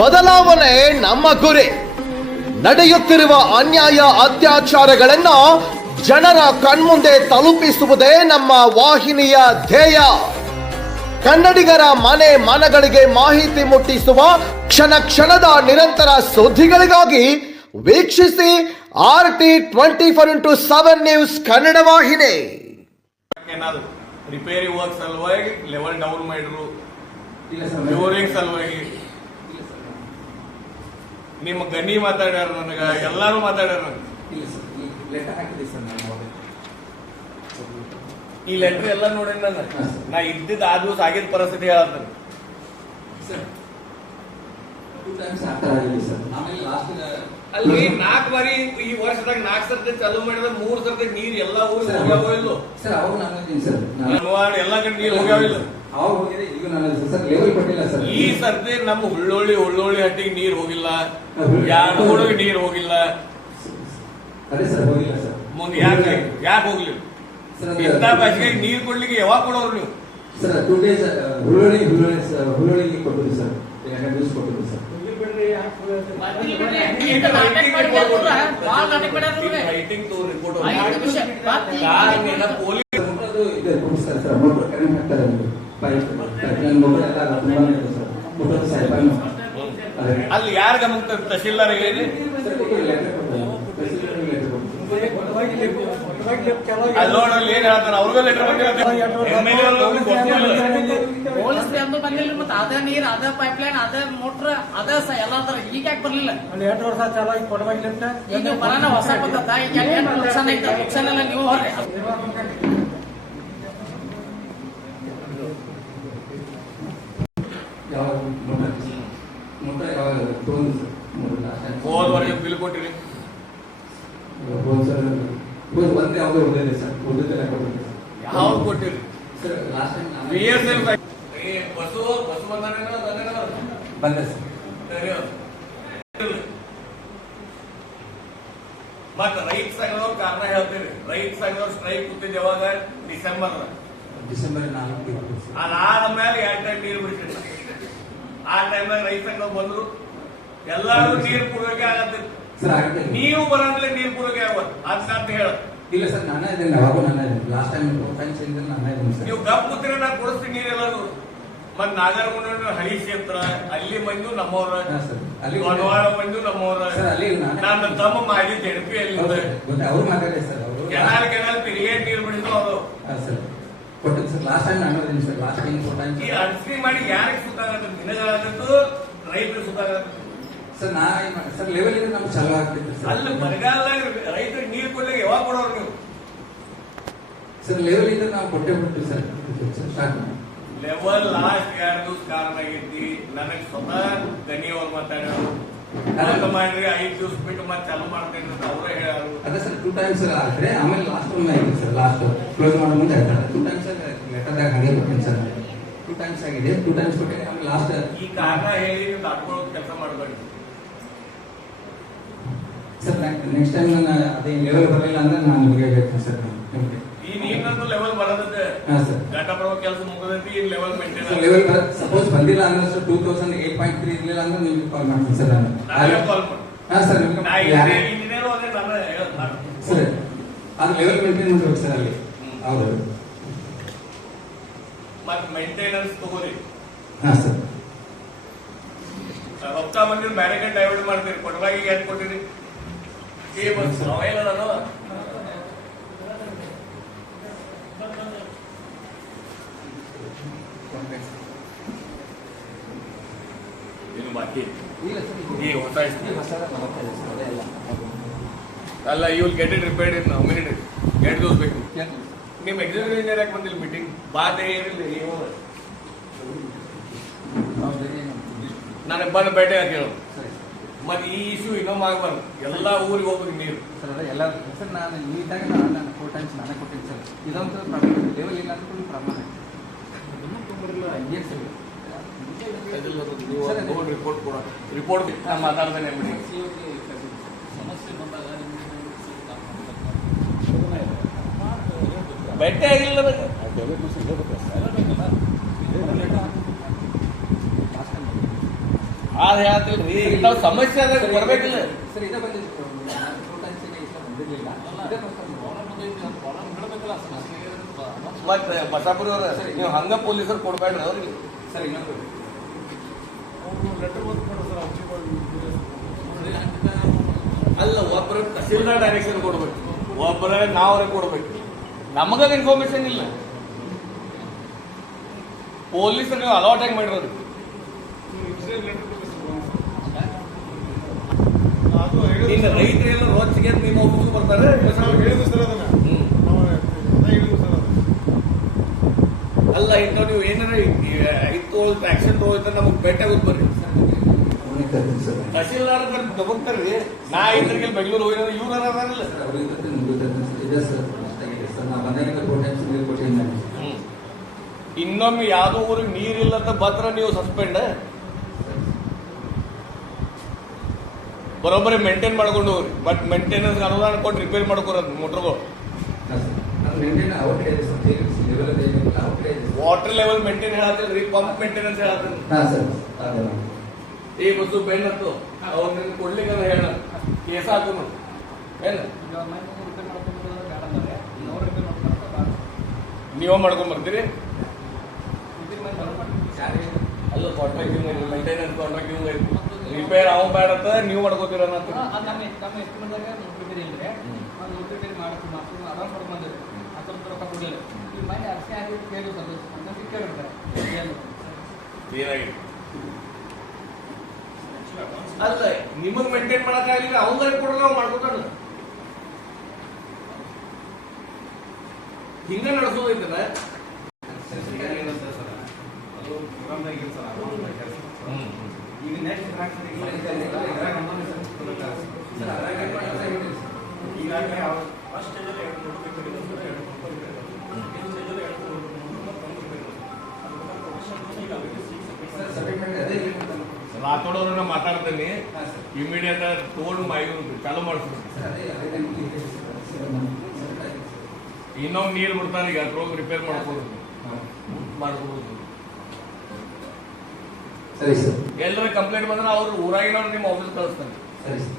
ಬದಲಾವಣೆ ನಮ್ಮ ಗುರಿ. ನಡೆಯುತ್ತಿರುವ ಅನ್ಯಾಯ ಅತ್ಯಾಚಾರಗಳನ್ನು ಜನರ ಕಣ್ಮುಂದೆ ತಲುಪಿಸುವುದೇ ನಮ್ಮ ವಾಹಿನಿಯ ಧ್ಯೇಯ. ಕನ್ನಡಿಗರ ಮನೆ ಮನಗಳಿಗೆ ಮಾಹಿತಿ ಮುಟ್ಟಿಸುವ ಕ್ಷಣ ಕ್ಷಣದ ನಿರಂತರ ಸುದ್ದಿಗಳಿಗಾಗಿ ವೀಕ್ಷಿಸಿ RT24x7 ನ್ಯೂಸ್ ಕನ್ನಡ ವಾಹಿನಿ. ರಿಪೇರಿ ವರ್ಕ್ ಸಲುವಾಗಿ ಲೆವೆಲ್ ಡೌನ್ ಮಾಡಿದ್ರು, ಫ್ಲೋರಿಂಗ್ ಸಲುವಾಗಿ ನಿಮ್ಮ ಗನಿ ಮಾತಾಡ್ಯಾರ, ನನಗ ಎಲ್ಲಾರು ಮಾತಾಡ್ಯಾರ. ಈ ಲೆಟರ್ ಎಲ್ಲ ನೋಡಿ ನಾ ಇದ್ದಿದ್ದು ಆ ದಿವಸ ಆಗಿದ್ದ ಪರಿಸ್ಥಿತಿ ಹೇಳತ್ತೇನೆ. ಅಲ್ಲಿ 4 ಬಾರಿ ಈ ವರ್ಷದಾಗ 4 ಸರ್ತಿ ಚಾಲೂ ಮಾಡಿದ್ರೆ 3 ಸರ್ತಿ ನೀರ್ ಎಲ್ಲಾ ಊರಿಗೆ ಹೋಗ್ಯಾವೋ ಇಲ್ಲೋ ಎಲ್ಲ ಕಡೆ ನೀರ್ ಹೋಗ್ಯಾವ ಇಲ್ಲ. ಈ ಸರ್ತಿ ನಮ್ಮ ಹುಳ್ಳೋಳಿ ಹಟ್ಟಿಗೆ ನೀರ್ ಹೋಗಿಲ್ಲ, ಯಾಡಗೋಳಿಗೆ ನೀರ್ ಹೋಗಿಲ್ಲ. ಮುಂದೆ ಯಾಕೆ ಹೋಗ್ಲಿಲ್ಲ? ಇಂಥ ಭಾಷೆಗೆ ನೀರ್ ಕೊಡ್ಲಿಕ್ಕೆ ಯಾವಾಗ ಕೊಡೋರು ನೀವು? ರೈಟಿಂಗ್ ರಿಪೋರ್ಟ್ ಅಲ್ಲಿ ಯಾರ ಗಮನ ತಹಶೀಲ್ದಾರ್ ಹೇಳಿ ಅಲ್ಲೋಡಲ್ಲಿ ಏನ್ ಹೇಳ್ತಾರೆ, ಅವ್ರಿಗೂ ಲೆಟರ್ ಬಂದಿಲ್ಲ. ಮತ್ತೆ ಅದ ನೀರ್, ಅದ ಪೈಪ್ಲೈನ್, ಅದ ಮೋಟ್ರ್, ಅದ ಎಲ್ಲ ತರ ಈಗ ಯಾಕೆ ಬರ್ಲಿಲ್ಲ? 2 ವರ್ಷ ಚಾಲಾಗಿ ಕೊಡಬೇಕಿಲ್ಲ. ಈಗ ಬರೋಣ ಹೊಸ ಪದ್ಧತಿ. ಈಗ ನುಕ್ಸಾನ ಐತೆ, ನುಕ್ಸಾನ ಎಲ್ಲ ನೀವು ಹೊರ್ರಿ. ಹೋದ್ವರೆಗೆ ಬಿಲ್ ಕೊಟ್ಟಿರಿ? ಯಾವ್ದು ಕೊಟ್ಟಿರಿ? ಬಸ್ಸು ಬಂದ ಮತ್ತ ರೈತ ಸಂಘದವ್ರ ಕಾರಣ ಹೇಳ್ತೀರಿ. ರೈತ ಸಂಘದವ್ರ ಸ್ಟ್ರೈಕ್ ಕೂತಿದ್ದು ಯಾವಾಗ? ಡಿಸೆಂಬರ್ 4. ಅದಾದ್ಮೇಲೆ 2 ಟೈಮ್ ನೀರು ಬಿಡ್ತೀರಿ. ಆ ಟೈಮ್ನಾಗ ರೈತ ಸಂಘದವ್ರು ಬಂದ್ರು, ಎಲ್ಲಾರು ನೀರು ಪೂರೈಕೆ ಆಗತ್ತಿತ್ತು. ನೀವು ಬರಂಗ್ಲೆ ನೀರು ಪೂರೈಕೆ ಆಗೋದು ಅಂತ ಹೇಳ. ಇಲ್ಲ ಸರ್, ನಾನೇ ಇದ್ದೇನೆ. ಯಾವಾಗೂ ನಾನೇ ಲಾಸ್ಟ್ ಟೈಮ್ ನಾನೇ ಇದ್ದೇನೆ. ನೀವು ಗಪ್ ಕೂತಿರ ನಾ ಕೊಡಿಸ್ತೀನಿ ನೀರೆಲ್ಲರೂ. ಮತ್ ನಾಗರಗುಂಡ ಹಳಿ ಕ್ಷೇತ್ರ ಅಲ್ಲಿ ಮಂಜು ನಮ್ಮವ್ರ, ಹೊನವಾಡ ಮಂಜು ನಮ್ಮವ್ರ. ನನ್ನ ತಮ್ಮ ಮಾಡಿ ತೆಡಪಿ ಅಲ್ಲಿ ಅವ್ರು ಮಾತಾಡಿ ಸರ್. ಅವರು ಕೆನಾಲ್ ಪಿರಿಯಡ್ ನೀರು ಬಿಡಿದ್ರು ಅವರು ಕೊಟ್ಟಿದ್ದು ಸರ್. ಲಾಸ್ಟ್ ಟೈಮ್ ನಾನು ಇದ್ದೀನಿ ಸರ್. ಲಾಸ್ಟ್ ಟೈಮ್ ಈ ಅಡ್ಸಿ ಮಾಡಿ ಯಾರಿಗೆ ಸುಖ ಆಗತ್ತೆ? ದಿನಗಳಾಗತ್ತು ರೈತರಿಗೆ ಸುಖ ಆಗತ್ತೆ ಸರ್. ಸರ್ ಲೆವೆಲ್ ಇದೆ ನಮ್ಗೆ ಚಲೋ ಆಗ್ತಿತ್ತು ಸರ್. ಅಲ್ಲಿ ಬರಗಾಲದಾಗ ರೈತರಿಗೆ ನೀರು ಕೊಡ್ಲಿಕ್ಕೆ ಯಾವಾಗ ಕೊಡೋರು ನೀವು? ಸರ್ ಲೆವೆಲ್ ಇದೆ ನಾವು ಕೊಟ್ಟೆ ಬಿಟ್ಟು ಸರ್. ಸ್ಟಾರ್ಟ್ ಲೆವೆಲ್ ಲಾಸ್ಟ್ 2 ದಿವಸ ಕಾರಣ ಆಗೈತಿ. ನನಗೆ ಸ್ವತಃ ಗಣಿಯವ್ರು ಮಾತಾಡೋರು ಮಾಡ್ರಿ 5 ದಿವಸ ಬಿಟ್ಟು ಮತ್ತೆ ಚಾಲೂ ಮಾಡ್ತೇನೆ ಅಂತ ಅವರೇ ಹೇಳೋರು. ಅದೇ ಸರ್ 2 ಟೈಮ್ಸ್ ಆದ್ರೆ ಆಮೇಲೆ ಲಾಸ್ಟ್ ಒಮ್ಮೆ ಆಗಿದೆ ಸರ್. ಲಾಸ್ಟ್ ಕ್ಲೋಸ್ ಮಾಡೋ ಮುಂದೆ ಹೇಳ್ತಾರೆ 2 ಟೈಮ್ಸ್ ಲೆಟರ್ದಾಗ ಹಾಗೆ ಕೊಟ್ಟಿನಿ ಸರ್. 2 ಟೈಮ್ಸ್ ಆಗಿದೆ. 2 ಟೈಮ್ಸ್ ಕೊಟ್ಟಿದೆ. ಆಮೇಲೆ ಲಾಸ್ಟ್ ಈ ಕಾರಣ ಹೇಳಿ ನೀವು ದಾಟ್ಕೊಳ್ಳೋ ಕೆಲಸ ಮಾಡಬೇಡಿ ಸರ್. ನೆಕ್ಸ್ಟ್ ಟೈಮ್ ನಾನು ಅದೇ ಲೆವೆಲ್ ಬರಲಿಲ್ಲ ಅಂದ್ರೆ ನಾನು ನಿಮಗೆ ಹೇಳ್ತೀನಿ ಸರ್. ಈ ನೀರಿನಂತೂ ಲೆವೆಲ್ ಬರೋದಕ್ಕೆ ಘಟ ಬರೋ ಕೆಲಸ ಮುಗಿದೈತಿ. ಈ ಲೆವೆಲ್ ಮೇಂಟೈನ್ ಲೆವೆಲ್ ಸಪೋಸ್ ಬಂದಿಲ್ಲ ಅಂದ್ರೆ ಸರ್ 2008.3 ಇರಲಿಲ್ಲ ಅಂದ್ರೆ ನಿಮ್ಗೆ ಕಾಲ್ ಮಾಡ್ತೀನಿ ಸರ್. ನಾನು ಕಾಲ್ ಮಾಡಿ. ಹಾಂ ಸರ್. ಇಂಜಿನಿಯರ್ ಅದೇ ನಾನು ಸರ್ ಅದು ಲೆವೆಲ್ ಮೇಂಟೈನ್ ಮಾಡ್ಬೇಕು ಸರ್ ಅಲ್ಲಿ. ಹೌದು. ಮತ್ತೆ ಮೇಂಟೆನೆನ್ಸ್ ತಗೋರಿ. ಹಾಂ ಸರ್. ರೊಕ್ಕ ಬಂದಿದ್ದು ಬೇರೆ ಕಡೆ ಡೈವರ್ಟ್ ಮಾಡ್ತೀರಿ. ಕೊಡವಾಗಿ ಏನು ಕೊಟ್ಟಿರಿ? ಅವೆಲ್ಲ ನಾನು ಏನು ಬಾಕಿ ಈ ಹೊಸ ಅಲ್ಲ, you will get it repaired in how many days? 2 ದಿವಸ ಬೇಕು. ನಿಮ್ಮ ಎಕ್ಸಿಕ್ಯೂಟಿವ್ ಇಂಜಿನಿಯರ್ ಯಾಕೆ ಬಂದಿಲ್ಲ ಮೀಟಿಂಗ್? ಬಾಧೆ ಏನಿಲ್ಲ. ನನಗೆ ಬಂದು ಭೇಟಿ ಆಗಿ ಹೇಳೋದು. ಮತ್ತೆ ಈ ಇಶ್ಯೂ ಇನ್ನೊಮ್ಮೆ ಆಗಬಾರ್ದು. ಎಲ್ಲ ಊರಿಗೆ ಹೋಗ್ಬೇಕು ನೀರು ಸರ್. ಎಲ್ಲ ಸರ್ ನಾನು ನೀಟಾಗಿ ನಾನು 4 ಟೈಮ್ಸ್ ನಾನೇ ಕೊಟ್ಟಿದ್ದೀನಿ ಸರ್. ಇದೊಂದು ಪ್ರಾಬ್ಲಮ್. ಲೆವೆಲ್ ಇಲ್ಲ ಅಂದ್ಕೊಂಡು ಪ್ರಾಬ್ಲಮ್ ಆಯ್ತು. ರಿಪೋರ್ಟ್ ಕೊಡ. ರಿಪೋರ್ಟ್ ನಾನು ಮಾತಾಡ್ತೇನೆ ಮೀಟಿಂಗ್. ಭೇಟಿ ಆಗಿಲ್ಲ ನನಗೆ. ಅದ್ ಹೇಳ್ತಿಲ್ರಿ ಇಂಥವ್ ಸಮಸ್ಯೆ ಅದಾಗ ಬರ್ಬೇಕಿಲ್ಲ. ಸರ್ ಇದೇ ಬಂದಿದೆ ಟೂ ಟೈಮ್ಸ್ ಬಂದಿರಲಿಲ್ಲ ಇದೇ ಮತ್ತೆ ಬಸಾಪುರ ಅವ್ರ ನೀವು ಹಂಗ ಪೊಲೀಸರು ಕೊಡ್ಬೇಡ್ರಿ ಅವ್ರಿಗೆ. ಸರ್ ಇನ್ನೊಂದು ಅಲ್ಲ ಒಬ್ಬರ ತಹಸೀಲ್ದಾರ್ ಡೈರೆಕ್ಷನ್ ಕೊಡ್ಬೇಕು, ಒಬ್ಬರ ನಾವ್ರಿಗೆ ಕೊಡ್ಬೇಕು. ನಮಗ ಇನ್ಫಾರ್ಮೇಶನ್ ಇಲ್ಲ. ಪೊಲೀಸರು ನೀವು ಅಲೌಟ್ ಆಗಿ ಮಾಡಿರೋದು. ಇನ್ನು ರೈತರೆಲ್ಲ ರೋಚಿಗೆ ನಿಮ್ಮ ಆಫೀಸ್ಗೆ ಬರ್ತಾರೆ. ಅಲ್ಲ ಇಂಥ ನೀವು ಏನಾರ ಇತ್ತು ಆಕ್ಷನ್ ತಗೋದ್ರೆ ನಮಗ್ ಭೇಟಿ ಆಗೋದು ಬರ್ರಿ. ತಹಸೀಲ್ದಾರ್ ತಗೋತಾರ್ರಿ. ನಾ ಇದ್ರಿಗೆ ಬೆಂಗಳೂರು ಹೋಗಿರೋ ಇವ್ರು ಅದಾರಲ್ಲ. ಇನ್ನೊಮ್ಮೆ ಯಾವ್ದೋ ಊರಿಗೆ ನೀರಿಲ್ಲದ ಬದ್ರ ನೀವು ಸಸ್ಪೆಂಡ್. ಬರೋಬ್ಬರಿ ಮೇಂಟೈನ್ ಮಾಡ್ಕೊಂಡು ಹೋಗ್ರಿ. ಬಟ್ ಮೇಂಟೆನೆನ್ಸ್ ಅನುದಾನ ಕೊಟ್ಟು ರಿಪೇರ್ ಮಾಡ್ಕೊರೋದು ಮೋಟರ್ಗಳು. ವಾಟರ್ ಲೆವೆಲ್ ಮೇಂಟೈನ್ ಹೇಳತ್ತಿಲ್ರಿ, ಪಂಪ್ ಮೇಂಟೆನೆನ್ಸ್ ಹೇಳತ್ತೀನಿ. ಈ ಬಸ್ಸು ಬೆನ್ ಹತ್ತು ಅವ್ರ ಕೊಡ್ಲಿಕ್ಕೆ ಹೇಳ ಕೇಸ ಹಾಕು ಏನು ನೀವ ಮಾಡ್ಕೊಂಡ್ ಬರ್ತೀರಿ. ಅಲ್ಲ ಕಾಂಟ್ರಾಕ್ಟ್ ಮೇಂಟೆನೆನ್ಸ್ ಕಾಂಟ್ರಾಕ್ಟ್ ರಿಪೇರ್ ಅವ್ ಬೇಡ ಅಂತ ನೀವು ಮಾಡ್ಕೋತೀರ ಏನಾಗಿದೆ. ಅಲ್ಲ ನಿಮಗ್ ಮೇಂಟೈನ್ ಮಾಡಕ್ಕಾಗಿಲ್ಲ, ಅವ್ನ ಕೊಡಲ್ಲ ಅವ್ ಮಾಡ್ಕೋತಾನ. ಹಿಂಗ ನಡೆಸೋದೈತಲ್ಲ. ಈಗ ನೆಕ್ಸ್ಟ್ ರಾಥೋಡವ್ರನ್ನ ಮಾತಾಡ್ತೀನಿ. ಇಮಿಡಿಯೇಟ್ ತಗೊಂಡು ಚಾಲು ಮಾಡಿಸ್ಬೇಕು. ಇನ್ನೊಂದು ನೀರು ಬಿಡ್ತಾರೆ ಈಗ ಅದ್ರೊಳಗೆ ರಿಪೇರ್ ಮಾಡ್ಬೋದು. ಸರಿ ಸರ್. ಎಲ್ಲರ ಕಂಪ್ಲೇಂಟ್ ಬಂದ್ರೆ ಅವ್ರು ಊರಾಗಿನವ್ರು ನಿಮ್ಮ ಆಫೀಸ್ ಕಳಿಸ್ತಾರೆ. ಸರಿ ಸರ್.